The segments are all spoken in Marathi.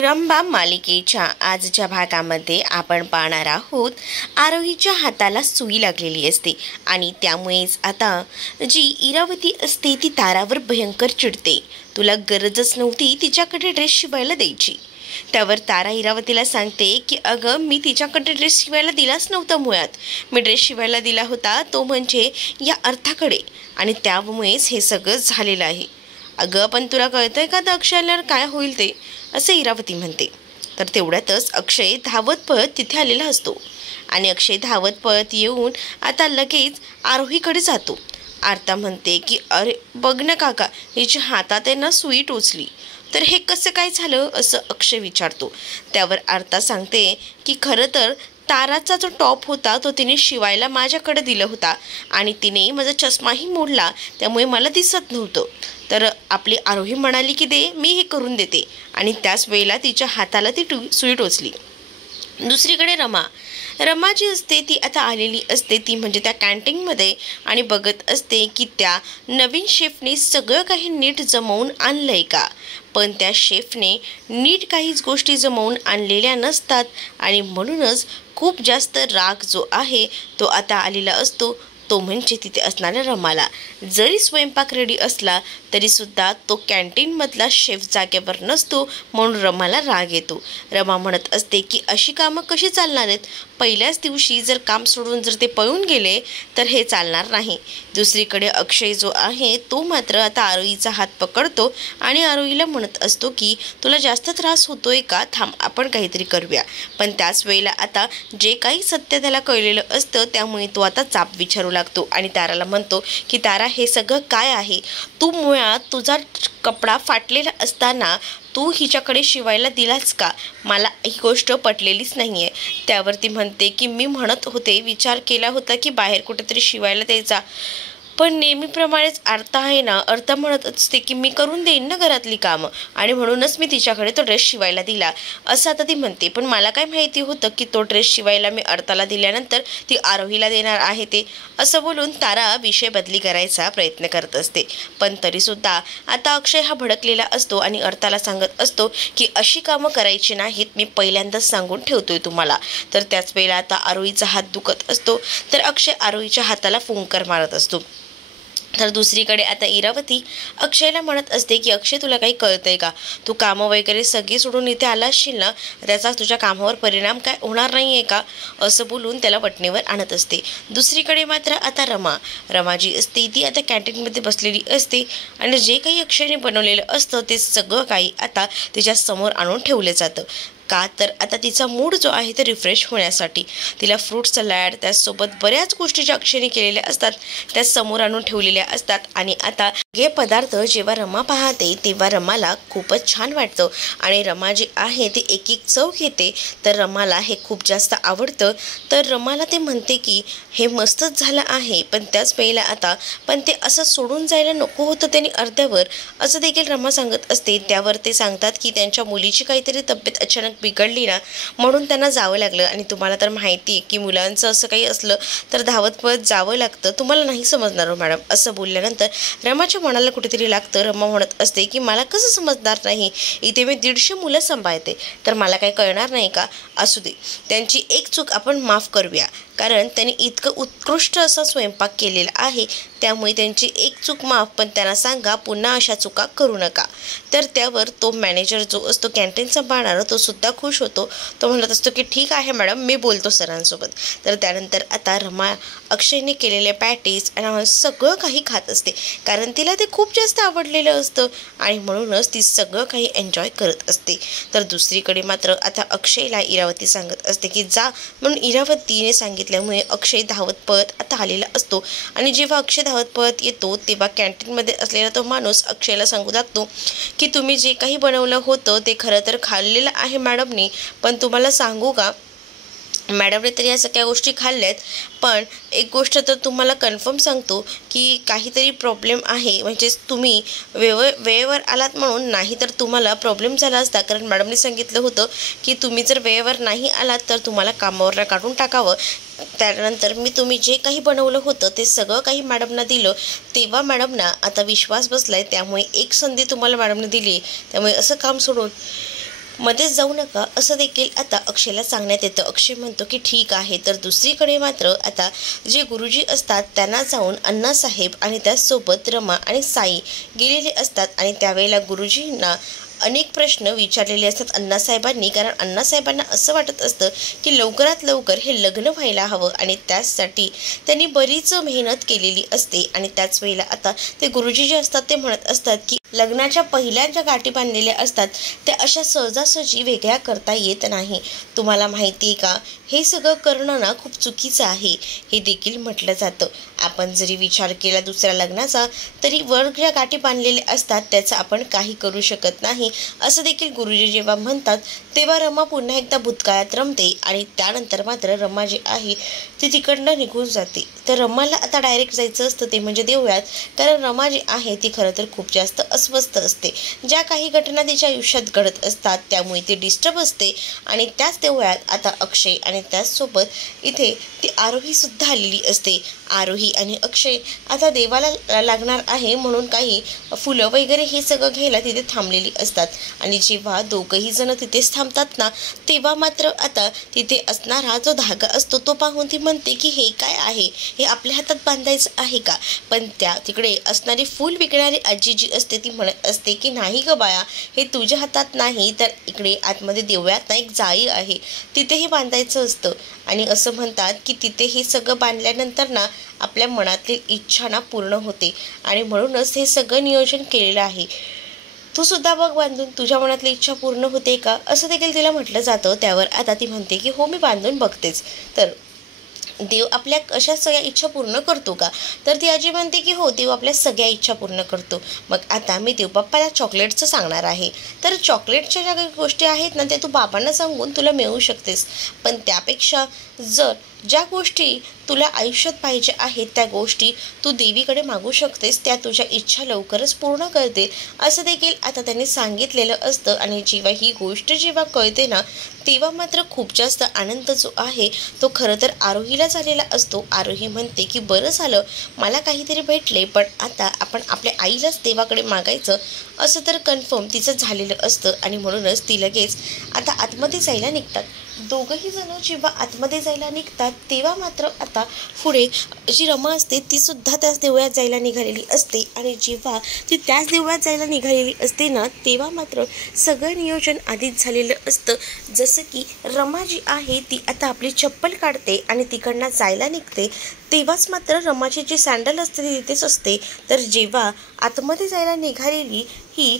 रंभा मालिकेच्या आजच्या भागामध्ये आपण पाहणार आहोत आरोहीच्या हाताला सुई लागलेली असते आणि त्यामुळेच आता जी इरावती असते ती तारावर भयंकर चिडते। तुला गरजच नव्हती तिच्याकडे ड्रेस शिवायला द्यायची। त्यावर तारा इरावतीला सांगते की अगं मी तिच्याकडे ड्रेस शिवायला दिलाच नव्हता, मुळात मी ड्रेस शिवायला दिला होता तो म्हणजे या अर्थाकडे, आणि त्यामुळेच हे सगळं झालेलं आहे। अगं पण तुला कळतंय का अक्षयला काय होईल ते, असे इरावती म्हणते। तर तेवढ्यातच अक्षय धावत पळत तिथे आलेला असतो आणि अक्षय धावत पळत येऊन आता लगेच आरोहीकडे जातो। आरता म्हणते की अरे बघ ना काका, हिच्या हातात आहे ना सुई टोचली। तर हे कसं काय झालं असं अक्षय विचारतो। त्यावर आरता सांगते की खरं तर ताराचा जो टॉप होता तो तिने शिवायला माझ्याकडे दिला होता आणि तिने माझा चष्माही मोडला, त्यामुळे मला दिसत नव्हतं। तर आपली आरोही म्हणाली की दे, मी हे करून देते, आणि त्याच वेळेला तिच्या हाताला ती सुई टोचली। दुसरीकडे रमा जी असते ती आता आलेली असते, ती म्हणजे त्या कॅन्टीनमध्ये, आणि बघत असते की त्या नवीन शेफने सगळं काही नीट जमवून आणलंय का। पण त्या शेफने नीट काहीच गोष्टी जमवून आणलेल्या नसतात आणि म्हणूनच खूप जास्त राग जो आहे तो आता आलेला असतो, तो म्हणजे तिथे असणाऱ्या रमाला। जरी स्वयंपाक रेडी असला तरीसुद्धा तो कॅन्टीनमधला शेफ जागेवर नसतो, म्हणून रमाला राग येतो। रमा म्हणत असते की अशी कामं कशी चालणार आहेत, पहिल्याच दिवशी जर काम सोडून जर ते पळून गेले तर हे चालणार नाही। दुसरीकडे अक्षय जो आहे तो मात्र आता आरोहीचा हात पकडतो आणि आरोहीला म्हणत असतो की तुला जास्त त्रास होतोय का, थांब आपण काहीतरी करूया। पण त्याच वेळेला आता जे काही सत्य त्याला कळलेलं असतं त्यामुळे तो आता चाप विचारू लागतो आणि ताराला म्हणतो की तारा हे सगळं काय आहे, तू मुळात तुझा कपडा फाटलेला असताना तू हिच्याकडे शिवायला दिलास का, मला ही गोष्ट पटलेलीच नाही आहे। त्यावरती म्हणते की मी म्हणत होते, विचार केला होता की बाहेर कुठेतरी शिवायला द्यायचा, पण नेहमीप्रमाणेच आरता आहे ना, आरता म्हणत असते की मी करून देईन ना घरातली कामं, आणि म्हणूनच मी तिच्याकडे तो ड्रेस शिवायला दिला असं आता ती म्हणते। पण मला काय माहिती होतं की तो ड्रेस शिवायला मी आरताला दिल्यानंतर ती आरोहीला देणार आहे ते, असं बोलून तारा विषय बदली करायचा प्रयत्न करत असते। पण तरीसुद्धा आता अक्षय हा भडकलेला असतो आणि आरताला सांगत असतो की अशी कामं करायची नाहीत, मी पहिल्यांदाच सांगून ठेवतोय तुम्हाला। तर त्याच वेळेला आता आरोहीचा हात दुखत असतो, तर अक्षय आरोहीच्या हाताला फुंकर मारत असतो। तर दुसरीकडे आता इरावती अक्षयला म्हणत असते की अक्षय तुला काही कळतंय का, तू कामं वगैरे सगळी सोडून इथे आला असशील ना, त्याचा तुझ्या कामावर परिणाम काय होणार नाही आहे का, असं बोलून त्याला वटणीवर आणत असते। दुसरीकडे मात्र आता रमा जी असते ती आता कॅन्टीनमध्ये बसलेली असते आणि जे काही अक्षयने बनवलेलं असतं ते सगळं काही आता तिच्या समोर आणून ठेवलं जातं। का तर आता तिचा मूड जो आहे ते रिफ्रेश होण्यासाठी तिला फ्रूट सलाड त्याचसोबत बऱ्याच गोष्टी ज्या अक्षयने केलेल्या असतात त्या समोर आणून ठेवलेल्या असतात, आणि आता हे पदार्थ जेव्हा रमा पाहते तेव्हा रमाला खूपच छान वाटतं आणि रमा जी आहे ती एक एक चव घेते। तर रमाला हे खूप जास्त आवडतं, तर रमाला ते म्हणते की हे मस्तच झालं आहे, पण त्याच वेळेला आता पण ते असं सोडून जायला नको होतं त्यांनी अर्ध्यावर, असं देखील रमा सांगत असते। त्यावर ते सांगतात की त्यांच्या मुलीची काहीतरी तब्येत अचानक बिघडली ना, म्हणून त्यांना जावं लागलं, आणि तुम्हाला तर माहिती आहे की मुलांचं असं काही असलं तर धावत पळत जावं लागतं, तुम्हाला नाही समजणार हो मॅडम, असं बोलल्यानंतर रमाच्या मनाला कुठेतरी लागतं। रमा म्हणत असते की मला कसं समजणार नाही, इथे मी 150 मुलं सांभाळते, तर मला काही कळणार नाही का, असू दे, त्यांची एक चूक आपण माफ करूया, कारण त्यांनी इतकं उत्कृष्ट असा स्वयंपाक केलेला आहे, त्यामुळे त्यांची एक चूक माफ, पण त्यांना सांगा पुन्हा अशा चुका करू नका। तर त्यावर तो मॅनेजर जो असतो कॅन्टीन सांभाळणारा तो सुद्धा खुश होतो, तो म्हणत असतो की ठीक आहे मॅडम, मी बोलतो सरांसोबत। तर त्यानंतर आता रमा अक्षयने केलेले पॅटीस आणि सगळं काही खात असते, कारण तिला ते खूप जास्त आवडलेलं असतं आणि म्हणूनच ती सगळं काही एन्जॉय करत असते। तर दुसरीकडे मात्र आता अक्षयला इरावती सांगत असते की जा, म्हणून इरावतीने सांगितल्यामुळे अक्षय धावत पळत आता आलेला असतो, आणि जेव्हा अक्षय धावत पळत येतो तेव्हा कॅन्टीनमध्ये असलेला तो माणूस अक्षयला सांगू लागतो की तुम्ही जे काही बनवलं होतं ते खरं तर खाल्लेलं आहे मॅडमनी, पण तुम्हाला सांगू का, मॅडमने तरी या सगळ्या गोष्टी खाल्ल्यात, पण एक गोष्ट तर तुम्हाला कन्फर्म सांगतो की काहीतरी प्रॉब्लेम आहे, म्हणजेच तुम्ही वेळेवर आलात म्हणून, नाही तर तुम्हाला प्रॉब्लेम झाला असता, कारण मॅडमने सांगितलं होतं की तुम्ही जर वेळेवर नाही आलात तर तुम्हाला कामावर काढून टाकावं। त्यानंतर मी तुम्ही जे काही बनवलं होतं ते सगळं काही मॅडमना दिलं, तेव्हा मॅडमना आता विश्वास बसलाय, त्यामुळे एक संधी तुम्हाला मॅडमने दिली, त्यामुळे असं काम सोडून मध्येच जाऊ नका असं देखील आता अक्षयला सांगण्यात येतं. अक्षय म्हणतो की ठीक आहे. तर दुसरीकडे मात्र आता जे गुरुजी असतात त्यांना जाऊन अण्णासाहेब आणि त्याचसोबत रमा आणि साई गेलेले असतात आणि त्यावेळेला गुरुजींना अनेक प्रश्न विचारलेले असतात अण्णासाहेबांनी. कारण अण्णासाहेबांना असं वाटत असतं की लवकरात लवकर हे लग्न व्हायला हवं आणि त्यासाठी त्यांनी बरीच मेहनत केलेली असते. आणि त्याच वेळेला आता ते गुरुजी जे असतात ते म्हणत असतात की लग्नाच्या पहिल्या ज्या गाठी बांधलेल्या असतात त्या अशा सहजासहजी वेगळ्या करता येत नाही. तुम्हाला माहिती आहे का, हे सगळं करणं ना खूप चुकीचं आहे हे देखील म्हटलं जातं. आपण जरी विचार केला दुसऱ्या लग्नाचा तरी वर ज्या गाठी बांधलेल्या असतात त्याचं आपण काही करू शकत नाही असं देखील गुरुजी जेव्हा म्हणतात तेव्हा रमा पुन्हा एकदा भूतकाळात रमते. आणि त्यानंतर मात्र रमा जी आहे ती तिकडनं निघून जाते. तर रमाला आता डायरेक्ट जायचं असतं ते म्हणजे देवळात. कारण रमा जी आहे ती खरं तर खूप जास्त अस्वस्थ असते. ज्या काही घटना तिच्या आयुष्यात घडत असतात त्यामुळे ती डिस्टर्ब असते. आणि त्याच देवळात आता अक्षय आणि त्याचसोबत इथे ती आरोही सुद्धा आलेली असते. आरोही आणि अक्षय आता देवाला लागणार आहे म्हणून काही फुलं वगैरे हे सगळं घ्यायला तिथे थांबलेली असतात. आणि जेव्हा दोघंही जण तिथेच थांबतात ना तेव्हा मात्र आता तिथे असणारा जो धागा असतो तो पाहून ती म्हणते की हे काय आहे, हे आपल्या हातात बांधायचं आहे का. पण त्या तिकडे असणारी फूल विकणारी आजी जी असते ती म्हणत असते की नाही ग बाया, हे तुझ्या हातात नाही तर इकडे आतमध्ये देवळात ना एक जाळी आहे तिथेही बांधायचं असतं. आणि असं म्हणतात की तिथे हे सगळं बांधल्यानंतर ना आपल्या मनातील इच्छा ना पूर्ण होते. आणि म्हणूनच हे सगळं नियोजन केलेलं आहे. तू सुद्धा बघ बांधून तुझ्या मनातली इच्छा पूर्ण होते का असं देखील तिला म्हटलं जातं. त्यावर आता ती म्हणते की हो मी बांधून बघतेच. तर देव आपल्या अशा सगळ्या इच्छा पूर्ण करतो का. तर ती आजी म्हणते की हो देव आपल्या सगळ्या इच्छा पूर्ण करतो. मग आता मी देवबाप्पाला चॉकलेटचं सांगणार आहे. तर चॉकलेटच्या ज्या काही गोष्टी आहेत ना त्या तू बाबांना सांगून तुला मिळवू शकतेस. पण त्यापेक्षा जर ज्या गोष्टी तुला आयुष्यात पाहिजे आहेत त्या गोष्टी तू देवीकडे मागू शकतेस, त्या तुझ्या इच्छा लवकरच पूर्ण करतील असं देखील आता त्यांनी सांगितलेलं असतं. आणि जेव्हा ही गोष्ट जेव्हा कळते ना तेव्हा मात्र खूप जास्त आनंद जो आहे तो खरं तर आरोहीला झालेला असतो. आरोही म्हणते की बरं झालं मला काहीतरी भेटले, पण आता आपण आपल्या आईलाच देवाकडे मागायचं असं तर कन्फर्म तिचं झालेलं असतं. आणि म्हणूनच ती लगेच आता आतमध्ये जायला निघतात. दोघंही जण जेव्हा आतमध्ये जायला निघतात तेव्हा मात्र आता पुढे जी रमा असते ती सुद्धा त्याच देवळात जायला निघालेली असते. आणि जेव्हा ती त्याच देवळात जायला निघालेली असते ना तेव्हा मात्र सगळं नियोजन आधीच झालेलं असतं. जसं की रमा जी आहे ती आता आपली चप्पल काढते आणि तिकडनं जायला निघते तेव्हाच मात्र रमाची जी सँडल असते ती तिथेच असते. तर जेव्हा आतमध्ये जायला निघालेली ही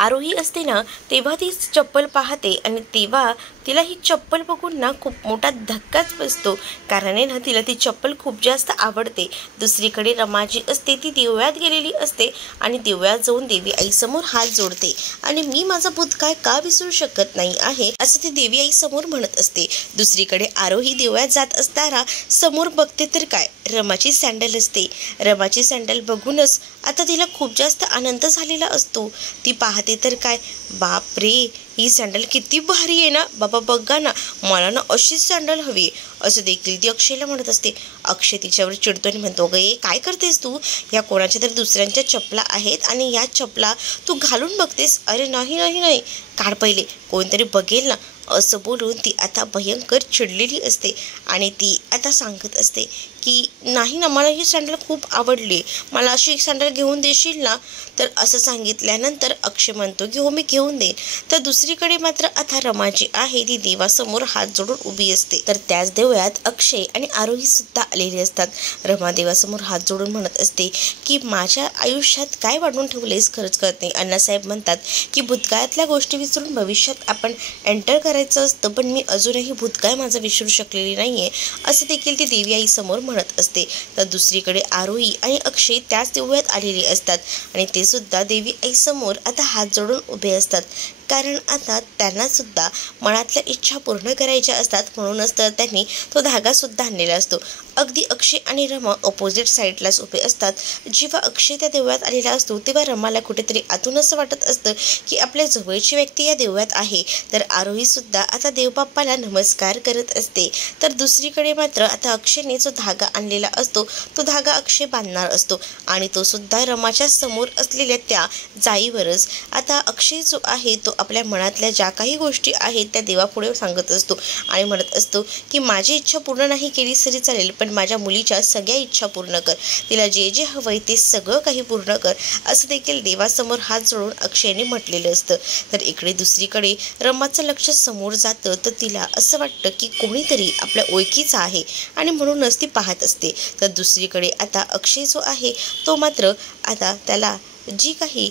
आरोही असते ना तेव्हा ती चप्पल पाहते आणि तेव्हा तिला ही चप्पल बघून ना खूप मोठा धक्काच बसतो. कारण आहे ना तिला ती चप्पल खूप जास्त आवडते. दुसरीकडे रमा जी असते ती देवळात गेलेली असते आणि देवळात जाऊन देवी आईसमोर हात जोडते. आणि मी माझा भूतकाळ का विसरू शकत नाही आहे असं ती देवी आईसमोर म्हणत असते. दुसरीकडे आरोही देवळात जात असताना समोर बघते तर काय रमाची सँडल असते. रमाची सँडल बघूनच आता तिला खूप जास्त आनंद झालेला असतो. ती पाहते तर काय बापरे ही सँडल किती भारी आहे ना बाबा, बघा ना मला ना अशीच सँडल हवी आहे असं देखील ती अक्षयला म्हणत असते. अक्षय तिच्यावर चिडतो आणि म्हणतो गे काय करतेस तू, या कोणाच्या तरी दुसऱ्यांच्या चपला आहेत आणि या चपला तू घालून बघतेस. अरे नाही नाही नाही काढ पहिले कोणतरी बघेल ना असं बोलून ती आता भयंकर चिडलेली असते. आणि ती आता सांगत असते की नाही ना मला ही सँडल खूप आवडली, मला अशी एक सँडल घेऊन देशील ना. तर असं सांगितल्यानंतर अक्षय म्हणतो की हो मी घेऊन देईन. तर दुसरीकडे मात्र आता रमा जी आहे ती देवासमोर हात जोडून उभी असते. तर त्याच देवळात अक्षय आणि आरोही सुद्धा आलेले असतात. रमा देवासमोर हात जोडून म्हणत असते की माझ्या आयुष्यात काय वाढवून ठेवलेस खरंच कळत नाही. अण्णासाहेब म्हणतात की भूतकाळातल्या गोष्टी विसरून भविष्यात आपण एंटर करायचं असतं, पण मी अजूनही भूतकाळ माझा विसरू शकलेली नाहीये असं देखील ती देवी आई समोर म्हणत असते. तर दुसरीकडे आरोही आणि अक्षय त्याच देवळात आलेले असतात आणि ते सुद्धा देवी आई समोर आता हात जोडून उभे असतात. कारण आता त्यांना सुद्धा मनातल्या इच्छा पूर्ण करायच्या असतात. म्हणूनच तर त्यांनी तो धागा सुद्धा आणलेला असतो. अगदी अक्षय आणि रमा ऑपोजिट साईडलाच उभे असतात. जेव्हा अक्षय त्या देवळात आलेला असतो तेव्हा रमाला कुठेतरी आतून असं वाटत असतं की आपल्या जवळची व्यक्ती या देवळात आहे. तर आरोही सुद्धा आता देवबाप्पाला नमस्कार करत असते. तर दुसरीकडे मात्र आता अक्षयने जो धागा आणलेला असतो तो धागा अक्षय बांधणार असतो आणि तो सुद्धा रमाच्या समोर असलेल्या त्या जाईवरच आता अक्षय जो आहे तो आपल्या मनातल्या ज्या काही गोष्टी आहेत त्या देवापुढे सांगत असतो आणि म्हणत असतो की माझी इच्छा पूर्ण नाही केली तरी चालेल, पण माझ्या मुलीच्या सगळ्या इच्छा पूर्ण कर, तिला जे जे हवंय ते सगळं काही पूर्ण कर, असं देखील देवासमोर हात जोडून अक्षयने म्हटलेलं असतं. तर इकडे दुसरीकडे रमाचं लक्ष समोर जातं तर तिला असं वाटतं की कोणीतरी आपल्या ओळखीचा आहे आणि म्हणूनच ती पाहत असते. तर दुसरीकडे आता अक्षय जो आहे तो मात्र आता त्याला जी काही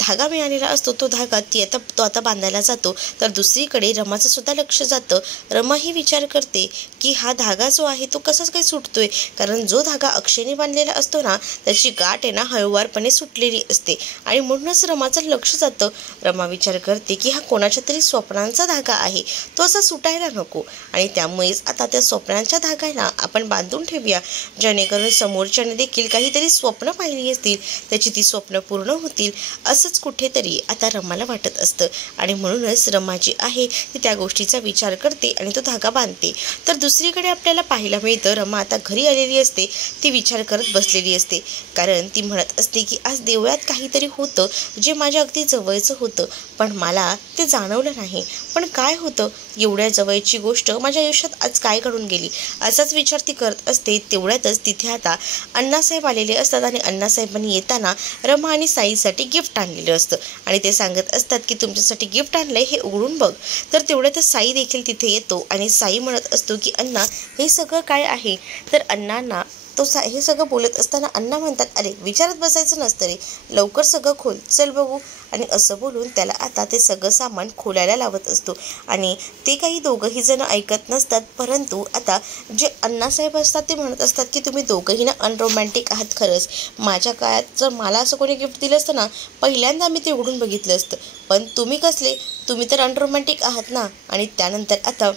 धागा मिळालेला असतो तो धागा तो आता बांधायला जातो. तर दुसरीकडे रमाचं सुद्धा लक्ष जातं. रमा ही विचार करते की हा धागा जो आहे तो कसाच काही सुटतोय, कारण जो धागा अक्षयने बांधलेला असतो ना त्याची गाठ आहे ना हळूवारपणे सुटलेली असते आणि म्हणूनच रमाचं लक्ष जातं. रमा विचार करते की हा कोणाच्या तरी स्वप्नांचा धागा आहे, तो असा सुटायला नको आणि त्यामुळेच आता त्या स्वप्नांच्या धाग्याला आपण बांधून ठेवूया, जेणेकरून समोरच्याने देखील काहीतरी स्वप्न पाहिली असतील त्याची ती स्वप्न पूर्ण होतील, असंच कुठेतरी आता रमाला वाटत असतं आणि म्हणूनच रमा जी आहे ती त्या गोष्टीचा विचार करते आणि तो धागा बांधते. तर दुसरीकडे आपल्याला पाहायला मिळतं रमा आता घरी आलेली असते. ती विचार करत बसलेली असते, कारण ती म्हणत असते की आज देवळात काहीतरी होतं जे माझ्या अगदी जवळचं होतं, पण मला ते जाणवलं नाही. पण काय होतं, एवढ्या जवळची गोष्ट माझ्या आयुष्यात आज काय घडून गेली, असाच विचार ती करत असते. तेवढ्यातच तिथे आता अण्णासाहेब आलेले असतात आणि अण्णासाहेबांनी येताना रमा आणि साईसाठी गिफ्ट आणलेलं असतं आणि ते सांगत असतात की तुमच्यासाठी गिफ्ट आणलंय, हे उघडून बघ. तर तेवढ्यातच साई देखील तिथे येतो आणि साई म्हणत असतो की अण्णा हे सगळं काय आहे. तर अण्णांना हे सगळं बोलत असताना अण्णा म्हणतात, अरे विचारत बसायचं नसतं रे, लवकर सगळं खोल, चल बघू. आणि असं बोलून त्याला आता ते सगळं सामान खोलायला लावत असतो आणि ते काही दोघंही जण ऐकत नसतात. परंतु आता जे अण्णासाहेब असतात ते म्हणत असतात की तुम्ही दोघंही ना अनरोमॅन्टिक आहात. खरंच माझ्या काळात जर मला असं कोणी गिफ्ट दिलं असतं ना पहिल्यांदा मी ते उघडून बघितलं असतं, पण तुम्ही कसले, तुम्ही तर अनरोमॅन्टिक आहात ना. आणि त्यानंतर आता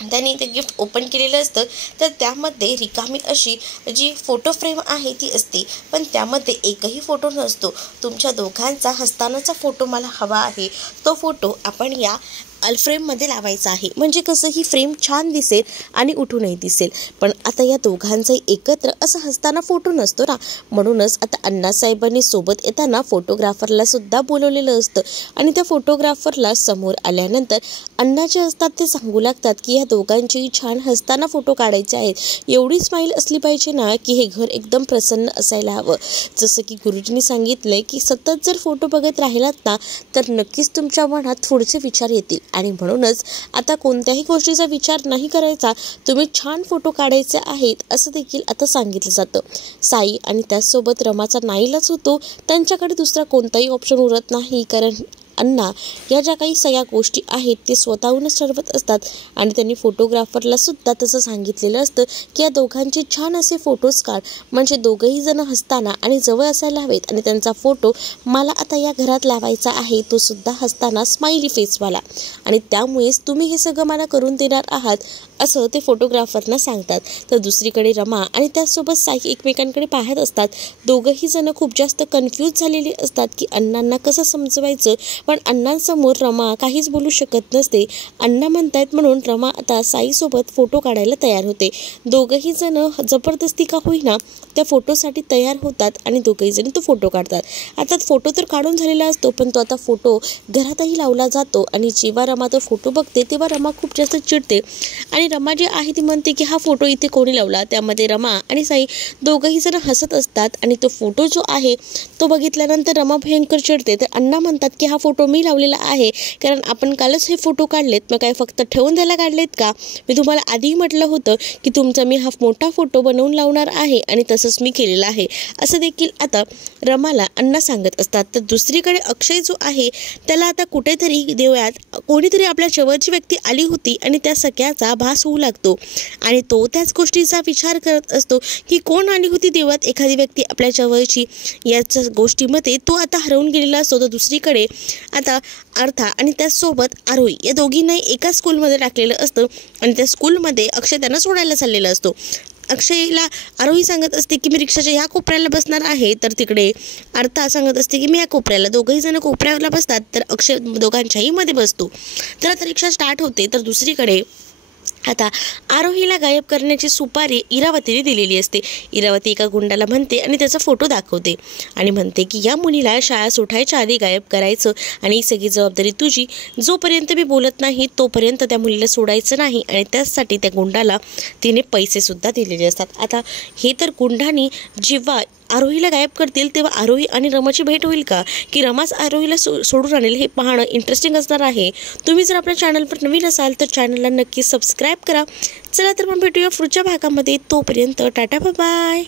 त्यांनी ते गिफ्ट ओपन केलेलं असतं. तर त्यामध्ये रिकामी अशी जी फोटो फ्रेम आहे ती असते, पण त्यामध्ये एकही फोटो नसतो. तुमच्या दोघांचा हसतानाचा फोटो मला हवा आहे. तो फोटो आपण या फ्रेममध्ये लावायचा आहे, म्हणजे कसं ही फ्रेम छान दिसेल आणि उठूनही दिसेल. पण आता या दोघांचाही एकत्र असं हसताना फोटो नसतो ना, म्हणूनच आता अण्णासाहेबांनी सोबत येताना फोटोग्राफरला सुद्धा बोलवलेलं असतं आणि त्या फोटोग्राफरला समोर आल्यानंतर अण्णा जे असतात ते सांगू लागतात की या दोघांचेही छान हसताना फोटो काढायचे आहेत. एवढी स्माईल असली पाहिजे ना की हे घर एकदम प्रसन्न असायला हवं. जसं की गुरुजींनी सांगितलंय की सतत जर फोटो बघत राहिलात ना तर नक्कीच तुमच्या मनात थोडेसे विचार येतील आणि म्हणूनच आता कोणत्याही गोष्टीचा विचार नाही करायचा, तुम्ही छान फोटो काढायचे आहेत असं देखील आता सांगितलं जातं. साई आणि त्याचसोबत रमाचा नाईलाज होतो, त्यांच्याकडे दुसरा कोणताही ऑप्शन उरत नाही, कारण अण्णा या ज्या काही सगळ्या गोष्टी आहेत ते स्वतःहूनच ठरवत असतात आणि त्यांनी फोटोग्राफरला सुद्धा तसं सांगितलेलं असतं की या दोघांचे छान असे फोटोज काढ, म्हणजे दोघंही जण हसताना आणि जवळ असायला हवेत आणि त्यांचा फोटो मला आता या घरात लावायचा आहे, तो सुद्धा हसताना स्माइली फेसवाला, आणि त्यामुळेच तुम्ही हे सगळं मला करून देणार आहात असं ते फोटोग्राफरना सांगतात. तर दुसरीकडे रमा आणि त्याचसोबत साई एकमेकांकडे पाहत असतात. दोघंही जण खूप जास्त कन्फ्यूज झालेले असतात की अण्णांना कसं समजवायचं, पण अण्णांसमोर रमा काहीच बोलू शकत नसते. अण्णा म्हणतायत म्हणून रमा आता साईसोबत फोटो काढायला तयार होते. दोघंही जण जबरदस्ती का होईना त्या फोटोसाठी तयार होतात आणि दोघंही जण तो फोटो काढतात. आता फोटो तर काढून झालेला असतो, पण तो आता फोटो घरातही लावला जातो आणि जेव्हा रमा तो फोटो बघते तेव्हा रमा खूप जास्त चिडते आणि रमा जी आहे ती म्हणते की हा फोटो इथे कोणी लावला. त्यामध्ये रमा आणि साई दोघंही जण हसत असतात आणि तो फोटो जो आहे तो बघितल्यानंतर रमा भयंकर चिडते. तर अण्णा म्हणतात की हा फोटो मी लावलेला आहे, कारण आपण कालच हे फोटो काढलेत, मग काय फक्त ठेवून द्यायला काढलेत का? मी तुम्हाला आधीही म्हटलं होतं की तुमचा मी हा मोठा फोटो बनवून लावणार आहे आणि तसंच मी केलेलं आहे, असं देखील आता रमाला अण्णा सांगत असतात. तर दुसरीकडे अक्षय जो आहे त्याला आता कुठेतरी देवळात कोणीतरी आपल्या जवळची व्यक्ती आली होती आणि त्या सगळ्याचा भास होऊ लागतो आणि तो त्याच गोष्टीचा विचार करत असतो की कोण आली होती देवळात, एखादी व्यक्ती आपल्या जवळची. याच गोष्टीमध्ये तो आता हरवून गेलेला असतो. तर दुसरीकडे आता अर्था आणि त्याचसोबत आरोही या दोघींनाही एका स्कूलमध्ये टाकलेलं असतं आणि त्या स्कूलमध्ये अक्षय त्यांना सोडायला चाललेला असतो. अक्षयला आरोही सांगत असते की मी रिक्षाच्या ह्या कोपऱ्याला बसणार आहे, तर तिकडे अर्था सांगत असते की मी या कोपऱ्याला. दोघंही जण कोपऱ्याला बसतात तर अक्षय दोघांच्याही मध्ये बसतो. तर आता रिक्षा स्टार्ट होते. तर दुसरीकडे आता आरोहीला गायब करण्याची सुपारी इरावतीने दिलेली असते. इरावती एका गुंडाला म्हणते आणि त्याचा फोटो दाखवते आणि म्हणते की या मुलीला शाळा सुटायच्या आधी गायब करायचं आणि ही सगळी जबाबदारी तुझी. जोपर्यंत मी बोलत नाही तोपर्यंत त्या मुलीला सोडायचं नाही आणि त्याचसाठी त्या गुंडाला तिने पैसेसुद्धा दिलेले असतात. आता हे तर गुंडांनी जेव्हा आरोहीला गायब करतील तेव्हा आरोही आणि रमाची भेट होईल का, की रमाच आरोहीला सोडून आणेल, हे पाहणं इंटरेस्टिंग असणार आहे. तुम्ही जर आपल्या चॅनलवर नवीन असाल तर चॅनलला नक्की सबस्क्राईब करा. चला तर मग भेटूया पुढच्या भागामध्ये. तोपर्यंत टाटा बाय.